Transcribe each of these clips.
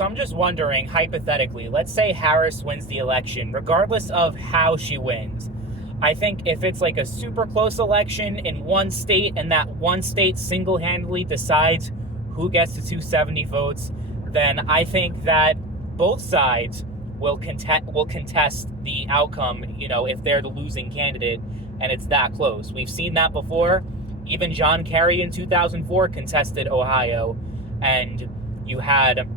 So I'm just wondering, hypothetically, let's say Harris wins the election, regardless of how she wins. I think if it's like a super close election in one state and that one state single-handedly decides who gets the 270 votes, then I think that both sides will contest the outcome, if they're the losing candidate and it's that close. We've seen that before. Even John Kerry in 2004 contested Ohio, and you had,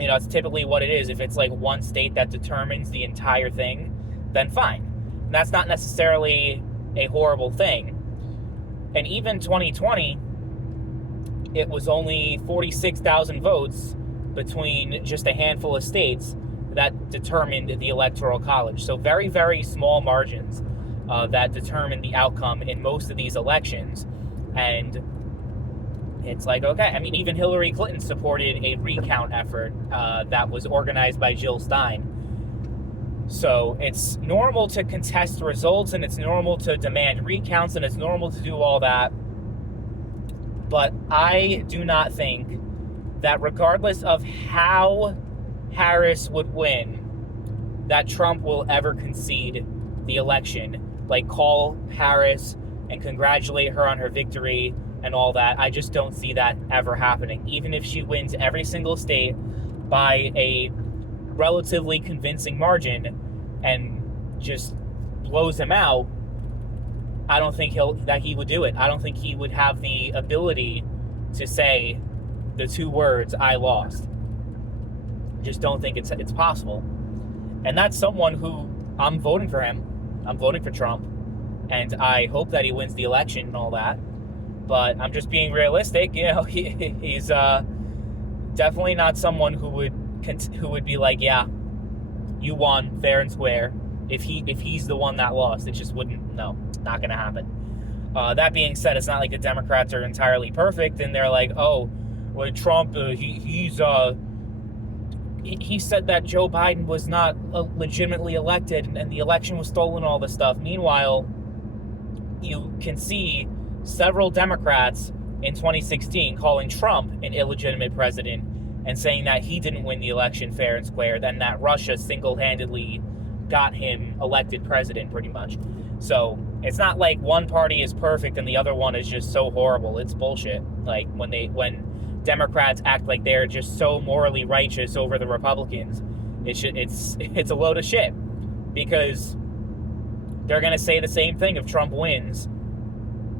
it's typically what it is. If it's like one state that determines the entire thing, then fine. And that's not necessarily a horrible thing. And even 2020, it was only 46,000 votes between just a handful of states that determined the Electoral College. So very, very small margins that determined the outcome in most of these elections. And it's like, okay, I mean, even Hillary Clinton supported a recount effort that was organized by Jill Stein. So it's normal to contest results, and it's normal to demand recounts, and it's normal to do all that. But I do not think that regardless of how Harris would win, that Trump will ever concede the election. Like, call Harris and congratulate her on her victory and all that. I just don't see that ever happening. Even if she wins every single state by a relatively convincing margin and just blows him out, I don't think he would do it. I don't think he would have the ability to say the two words, "I lost." Just don't think it's possible. And that's someone who I'm voting for him. I'm voting for Trump, and I hope that he wins the election and all that. But I'm just being realistic. He's definitely not someone who would be like, yeah, you won fair and square. If he's the one that lost, it just wouldn't. No, not going to happen. That being said, it's not like the Democrats are entirely perfect, and they're like, oh, well, Trump, he said that Joe Biden was not legitimately elected and the election was stolen, all this stuff. Meanwhile, you can see several Democrats in 2016 calling Trump an illegitimate president and saying that he didn't win the election fair and square, then that Russia single-handedly got him elected president, pretty much. So it's not like one party is perfect and the other one is just so horrible. It's bullshit. Like, when Democrats act like they're just so morally righteous over the Republicans, it's a load of shit, because they're going to say the same thing if Trump wins,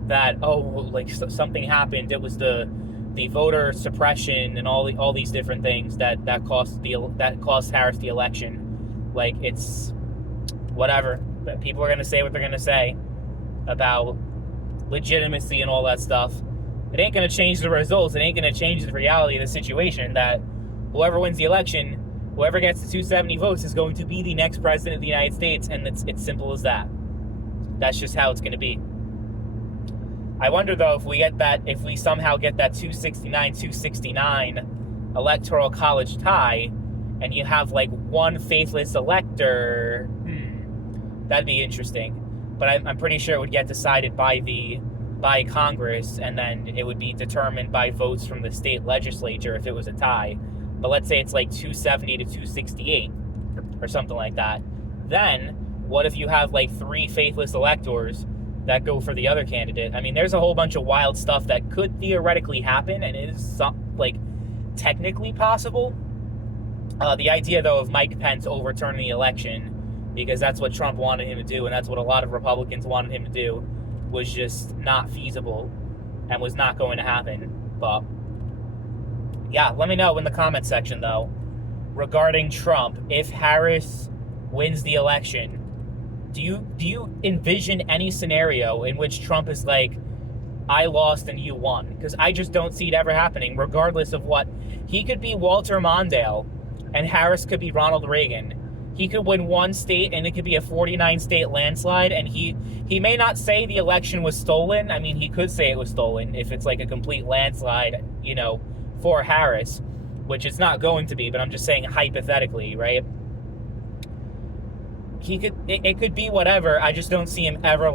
that, oh, like something happened, it was the voter suppression and all these different things that cost Harris the election. Like, it's whatever. People are going to say what they're going to say about legitimacy and all that stuff. It ain't going to change the results. It ain't going to change the reality of the situation, that whoever wins the election, whoever gets the 270 votes is going to be the next president of the United States, and it's simple as that. That's just how it's going to be. I wonder, though, if we somehow get that 269 electoral college tie, and you have like one faithless elector, that'd be interesting. But I'm pretty sure it would get decided by Congress, and then it would be determined by votes from the state legislature if it was a tie. But let's say it's like 270 to 268 or something like that. Then what if you have like three faithless electors that go for the other candidate? I mean, there's a whole bunch of wild stuff that could theoretically happen, and it is technically possible. The idea, though, of Mike Pence overturning the election, because that's what Trump wanted him to do, and that's what a lot of Republicans wanted him to do, was just not feasible and was not going to happen. But yeah, let me know in the comment section, though, regarding Trump. If Harris wins the election, do you envision any scenario in which Trump is like, I lost and you won? Because I just don't see it ever happening, regardless of what. He could be Walter Mondale and Harris could be Ronald Reagan. He could win one state and it could be a 49-state landslide, and he may not say the election was stolen. I mean, he could say it was stolen if it's like a complete landslide, for Harris, which it's not going to be, but I'm just saying hypothetically, right? It could be whatever. I just don't see him ever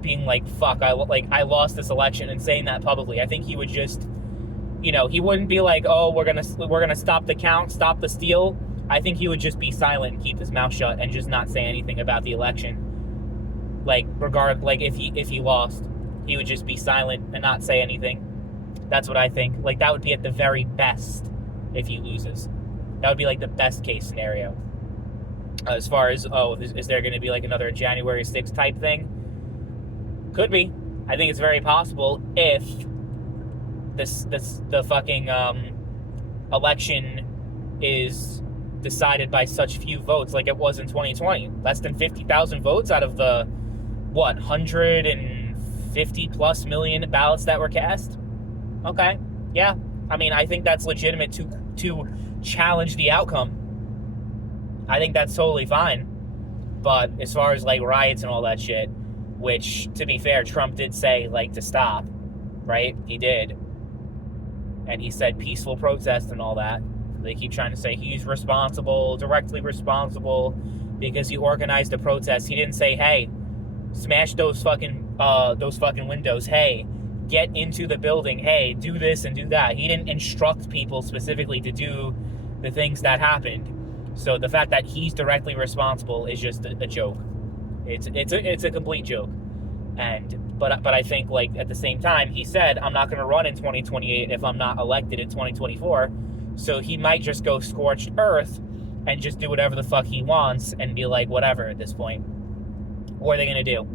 being like, fuck, I lost this election, and saying that publicly. I think he would just he wouldn't be like, oh, we're gonna stop the count, stop the steal. I think he would just be silent and keep his mouth shut and just not say anything about the election. Like if he lost, he would just be silent and not say anything. That's what I think. Like, that would be at the very best if he loses. That would be like the best case scenario. As far as, is there going to be like another January 6th type thing? Could be. I think it's very possible if the fucking election is decided by such few votes like it was in 2020. Less than 50,000 votes out of the, 150 plus million ballots that were cast? Okay, yeah. I mean, I think that's legitimate to challenge the outcome. I think that's totally fine. But as far as, like, riots and all that shit, which, to be fair, Trump did say, like, to stop, right? He did. And he said peaceful protest and all that. They keep trying to say he's responsible, directly responsible, because he organized a protest. He didn't say, hey, smash those fucking windows. Hey, get into the building. Hey, do this and do that. He didn't instruct people specifically to do the things that happened. So the fact that he's directly responsible is just a joke. It's a complete joke. But I think, like, at the same time, he said, I'm not going to run in 2028 if I'm not elected in 2024. So he might just go scorched earth and just do whatever the fuck he wants and be like, whatever at this point. What are they going to do?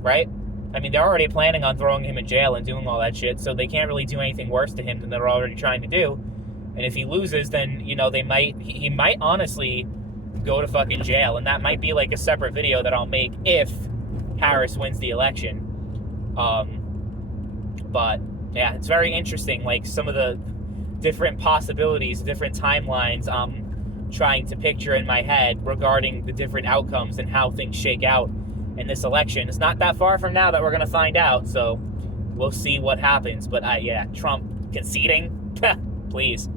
Right? I mean, they're already planning on throwing him in jail and doing all that shit, so they can't really do anything worse to him than they're already trying to do. And if he loses, then, he might honestly go to fucking jail. And that might be like a separate video that I'll make if Harris wins the election. But yeah, it's very interesting. Like, some of the different possibilities, different timelines I'm trying to picture in my head regarding the different outcomes and how things shake out in this election. It's not that far from now that we're going to find out. So we'll see what happens. But yeah, Trump conceding, please.